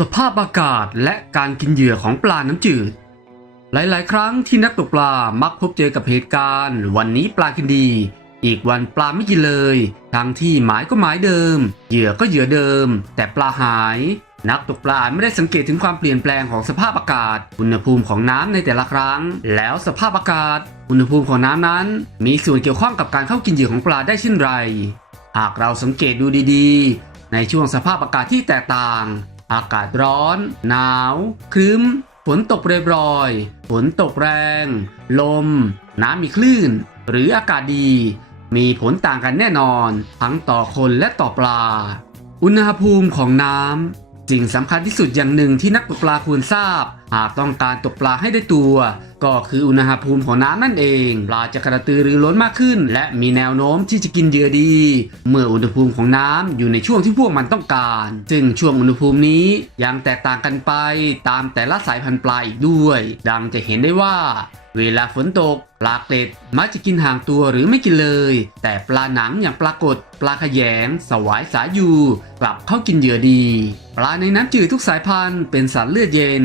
สภาพอากาศและการกินเหยื่อของปลาน้ำจืด หลาย ๆ ครั้งที่นักตกปลามักพบเจอกับเหตุการณ์ วันนี้ปลากินดี อีกวันปลาไม่กินเลยทั้งที่หมายก็หมายเดิม เหยื่อก็เหยื่อเดิม แต่ปลาหาย นักตกปลาไม่ได้สังเกตถึงความเปลี่ยนแปลงของสภาพอากาศ อุณหภูมิของน้ำในแต่ละครั้ง แล้วสภาพอากาศ อุณหภูมิของน้ำนั้น มีส่วนเกี่ยวข้องกับการเข้ากินเหยื่อของปลาได้เช่นไร หากเราสังเกตดูดี ๆ ในช่วงสภาพอากาศที่แตกต่าง อากาศร้อน หนาว ครึ้ม ฝนตกเปรอยๆฝนตกแรง ลม น้ำมีคลื่น หรืออากาศดี มีผลต่างกันแน่นอน ทั้งต่อคนและต่อปลา อุณหภูมิของน้ำสิ่งสำคัญที่สุดอย่างหนึ่งที่นักตกปลาควรทราบ หากต้องการตกปลาให้ได้ตัว ก็คืออุณหภูมิของน้ำนั่นเองปลาจะกระตือรือร้นมากขึ้น และมีแนวโน้มที่จะกินเหยื่อดี เมื่ออุณหภูมิของน้ำอยู่ในช่วงที่พวกมันต้องการ ซึ่งช่วงอุณหภูมินี้ยังแตกต่างกันไปตามแต่ละสายพันธุ์ปลาอีกด้วย ดังจะเห็นได้ว่าเวลาฝนตก ปลาเกล็ดมักจะกินห่างตัวหรือไม่กินเลย แต่ปลาหนังอย่างปลากด ปลาขยง สวายสายู กลับเข้ากินเหยื่อดี ปลาในน้ำจืดทุกสายพันธุ์เป็นสัตว์เลือดเย็น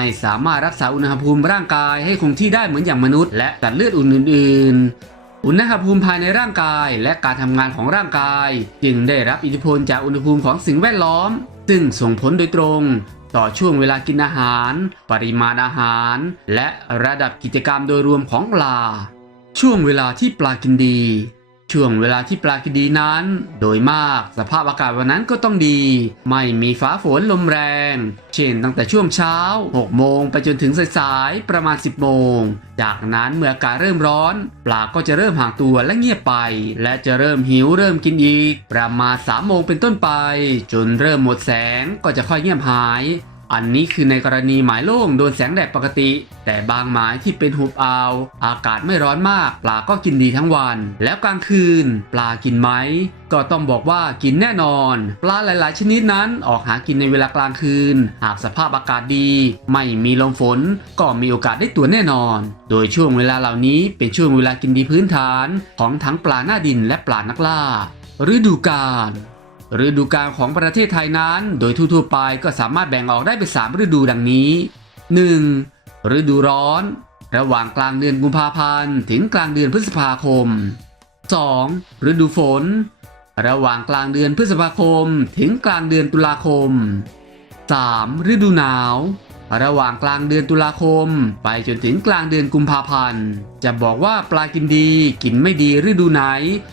ไม่สามารถรักษาอุณหภูมิร่างกายให้คงที่ได้เหมือนอย่างมนุษย์ และสัตว์เลือดอื่นๆ อุณหภูมิภายในร่างกายและการทำงานของร่างกาย จึงได้รับอิทธิพลจากอุณหภูมิของสิ่งแวดล้อม ซึ่งส่งผลโดยตรง ต่อช่วงเวลากินอาหาร ปริมาณอาหาร และระดับกิจกรรมโดยรวมของปลา ช่วงเวลาที่ปลากินดี ช่วงเวลาที่ปลากิดีนั้น โดยมากสภาพอากาศวันนั้นก็ต้องดี ไม่มีฟ้าฝนลมแรง เช่นตั้งแต่ช่วงเช้า 6 โมงไปจนถึงสายๆประมาณ 10 โมง จากนั้นเมื่ออากาศเริ่มร้อน ปลาก็จะเริ่มห่างตัวและเงียบไป และจะเริ่มหิวเริ่มกินอีก ประมาณ 3 โมงเป็นต้นไป จนเริ่มหมดแสงก็จะค่อยเงียบหาย อันนี้คือในกรณีหมายโล่งโดนแสงแดดปกติ แต่บางหมายที่เป็นหุบอ่าว อากาศไม่ร้อนมาก ปลาก็กินดีทั้งวัน แล้วกลางคืน ปลากินไหม ก็ต้องบอกว่ากินแน่นอน ปลาหลาย ๆ ชนิดนั้นออกหากินในเวลากลางคืน หากสภาพอากาศดี ไม่มีลมฝน ก็มีโอกาสได้ตัวแน่นอน โดยช่วงเวลาเหล่านี้เป็นช่วงเวลากินดีพื้นฐาน ของทั้งปลาหน้าดินและปลานักล่าฤดูกาล ฤดูกาลของประเทศไทยนั้น โดยทั่วๆไปก็สามารถแบ่งออกได้เป็น3ฤดูดังนี้ 1. ฤดูร้อน ระหว่างกลางเดือนกุมภาพันธ์ถึงกลางเดือนพฤษภาคม 2. ฤดูฝน ระหว่างกลางเดือนพฤษภาคม ถึงกลางเดือนตุลาคม 3. ฤดูหนาว ระหว่างกลางเดือนตุลาคม ไปจนถึงกลางเดือนกุมภาพันธ์ จะบอกว่าปลากินดี กินไม่ดีฤดูไหน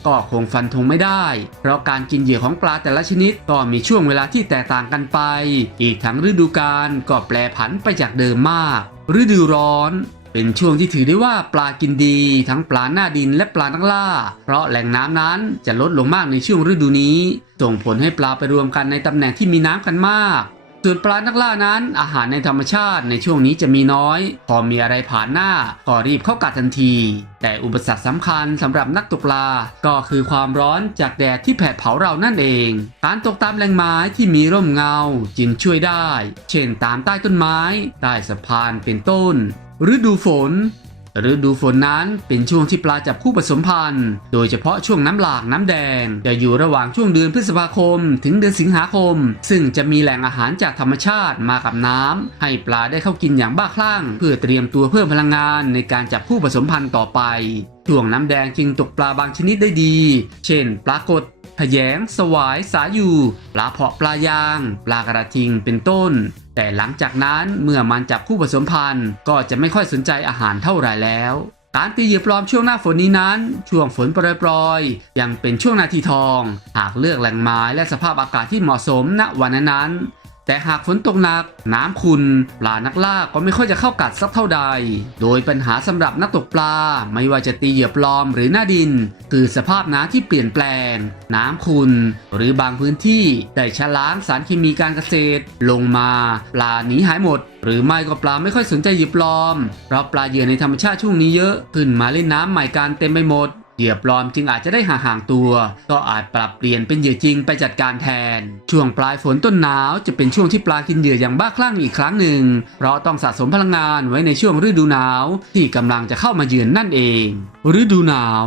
ก็คงฟันธงไม่ได้ เพราะการกินเหยื่อของปลาแต่ละชนิดก็มีช่วงเวลาที่แตกต่างกันไป อีกทั้งฤดูกาลก็แปรผันไปจากเดิมมาก ฤดูร้อนเป็นช่วงที่ถือได้ว่าปลากินดี ทั้งปลาหน้าดินและปลานักล่า เพราะแหล่งน้ำนั้นจะลดลงมากในช่วงฤดูนี้ ส่งผลให้ปลาไปรวมกันในตำแหน่งที่มีน้ำกันมาก ส่วนปลานักล่านั้น อาหารในธรรมชาติในช่วงนี้จะมีน้อย พอมีอะไรผ่านหน้าก็รีบเข้ากัดทันที แต่อุปสรรคสำคัญสำหรับนักตกปลาก็คือความร้อนจากแดดที่แผดเผาเรานั่นเอง การตกตามแหล่งไม้ที่มีร่มเงาจึงช่วยได้ เช่นตามใต้ต้นไม้ ใต้สะพานเป็นต้นฤดูฝน ฤดูฝนนั้นเป็นช่วงที่ปลาจับคู่ผสมพันธุ์ โดยเฉพาะช่วงน้ำหลากน้ำแดง จะอยู่ระหว่างช่วงเดือนพฤษภาคม ถึงเดือนสิงหาคม ซึ่งจะมีแหล่งอาหารจากธรรมชาติมากับน้ำให้ปลาได้เข้ากินอย่างบ้าคลั่ง เพื่อเตรียมตัวเพิ่มพลังงานในการจับคู่ผสมพันธุ์ต่อไป ช่วงน้ำแดงจึงตกปลาบางชนิดได้ดี เช่น ปลากดขยง สวาย สายูปลาเพาะปลายาง ปลากระทิง เป็นต้น แต่หลังจากนั้นเมื่อมันจับคู่ผสมพันธุ์ ก็จะไม่ค่อยสนใจอาหารเท่าไหร่แล้ว การตีเหยื่อปลอมช่วงหน้าฝนนี้นั้น ช่วงฝนโปรยๆ ยังเป็นช่วงนาทีทอง หากเลือกแหล่งไม้และสภาพอากาศที่เหมาะสมณวันนั้นๆ แต่หากฝนตกหนัก น้ำขุ่นปลานักล่าก็ไม่ค่อยจะเข้ากัดสักเท่าใด โดยปัญหาสำหรับนักตกปลา ไม่ว่าจะตีเหยื่อปลอมหรือหน้าดิน คือสภาพน้ำที่เปลี่ยนแปลง น้ำขุ่นหรือบางพื้นที่ได้ชะล้างสารเคมีการเกษตร ลงมา ปลาหนีหายหมด หรือไม่ก็ปลาไม่ค่อยสนใจเหยื่อปลอมเพราะปลาเหยื่อในธรรมชาติช่วงนี้เยอะขึ้นมาเล่นน้ำใหม่การเต็มไปหมด เหยื่อปลอมจึงอาจจะได้ห่างๆตัว ก็อาจปรับเปลี่ยนเป็นเหยื่อจริงไปจัดการแทน ช่วงปลายฝนต้นหนาวจะเป็นช่วงที่ปลากินเหยื่ออย่างบ้าคลั่งอีกครั้งหนึ่ง เพราะต้องสะสมพลังงานไว้ในช่วงฤดูหนาว ที่กำลังจะเข้ามาเยือนนั่นเอง ฤดูหนาว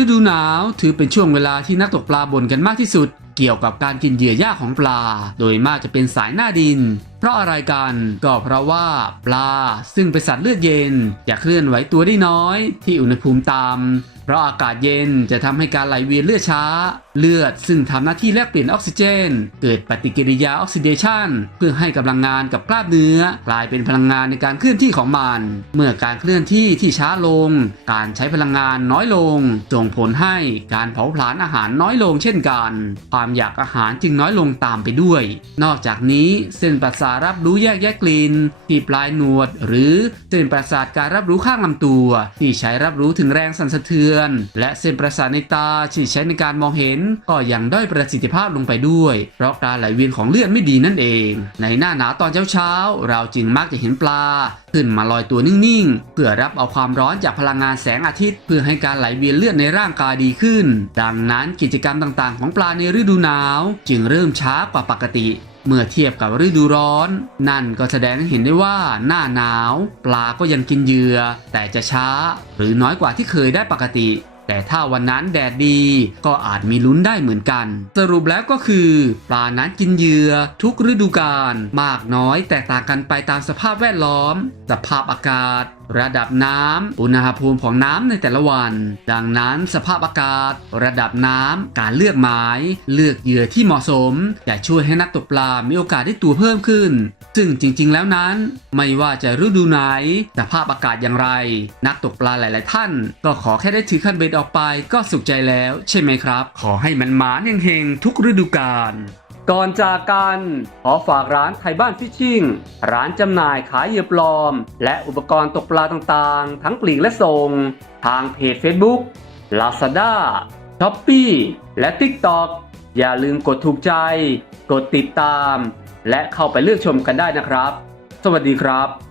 ฤดูหนาวถือเป็นช่วงเวลาที่นักตกปลาบ่นกันมากที่สุด เกี่ยวกับการกินเหยื่อยากของปลา โดยมากจะเป็นสายหน้าดิน เพราะอะไรกัน ก็เพราะว่าปลาซึ่งเป็นสัตว์เลือดเย็นจะเคลื่อนไหวตัวได้น้อย ที่อุณหภูมิต่ำ เพราะอากาศเย็นจะทำให้การไหลเวียนเลือดช้า เลือดซึ่งทำหน้าที่แลกเปลี่ยนออกซิเจน เกิดปฏิกิริยาออกซิเดชันเพื่อให้กำลังงานกับกล้ามเนื้อ กลายเป็นพลังงานในการเคลื่อนที่ของมัน เมื่อการเคลื่อนที่ที่ช้าลง การใช้พลังงานน้อยลงส่งผลให้การเผาผลาญอาหารน้อยลงเช่นกัน ความอยากอาหารจึงน้อยลงตามไปด้วย นอกจากนี้เส้นประสาทรับรู้แยกแยะกลิ่นที่ปลายหนวด หรือเส้นประสาทการรับรู้ข้างลำตัว ที่ใช้รับรู้ถึงแรงสั่นสะเทือนและเส้นประสาทในตาที่ใช้ในการมองเห็น ก็ยังด้อยประสิทธิภาพลงไปด้วย เพราะการไหลเวียนของเลือดไม่ดีนั่นเอง ในหน้าหนาวตอนเช้าๆ เราจึงมักจะเห็นปลา ขึ้นมาลอยตัวนิ่งๆ เพื่อรับเอาความร้อนจากพลังงานแสงอาทิตย์ เพื่อให้การไหลเวียนเลือดในร่างกายดีขึ้น ดังนั้นกิจกรรมต่างๆ ของปลาในฤดูหนาว จึงเริ่มช้ากว่าปกติ เมื่อเทียบกับฤดูร้อน นั่นก็แสดงให้เห็นได้ว่าหน้าหนาว ปลาก็ยังกินเหยื่อ แต่จะช้า หรือน้อยกว่าที่เคยได้ปกติ แต่ถ้าวันนั้นแดดดีก็อาจมีลุ้นได้เหมือนกัน สรุปแล้วก็คือ ปลานั้นกินเหยื่อทุกฤดูกาลมากน้อยแตกต่างกันไปตามสภาพแวดล้อม สภาพอากาศ ระดับน้ำอุณหภูมิของน้ำในแต่ละวัน ดังนั้นสภาพอากาศ ระดับน้ำการเลือกหมายเลือกเหยื่อที่เหมาะสมจะช่วยให้นักตกปลา มีโอกาสได้ตัวเพิ่มขึ้น ซึ่งจริงๆ แล้วนั้น ไม่ว่าจะฤดูไหนสภาพอากาศอย่างไร นักตกปลาหลาย ๆ ท่าน ก็ขอแค่ได้ถือคันเบ็ดออกไปก็สุขใจแล้ว ใช่ไหมครับ ขอให้มันหมานเฮงๆทุกฤดูกาล ก่อนจากกัน ขอฝากร้านไทยบ้านฟิชชิ่ง ร้านจำหน่ายขายเหยื่อปลอม และอุปกรณ์ตกปลาต่างๆ ทั้งปลีกและส่ง ทางเพจ Facebook Lazada s h o p e e และ TikTok อย่าลืมกดถูกใจ กดติดตาม และเข้าไปเลือกชมกันได้นะครับ สวัสดีครับ